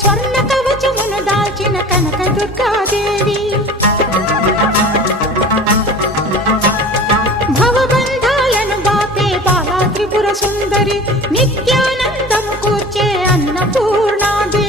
స్వర్ణ కవచమును దాల్చిన కనక దుర్గాదేవి భవబంధాలను బాపే బాలా త్రిపుర సుందరి నిత్యానందము కూర్చే అన్నపూర్ణాదేవి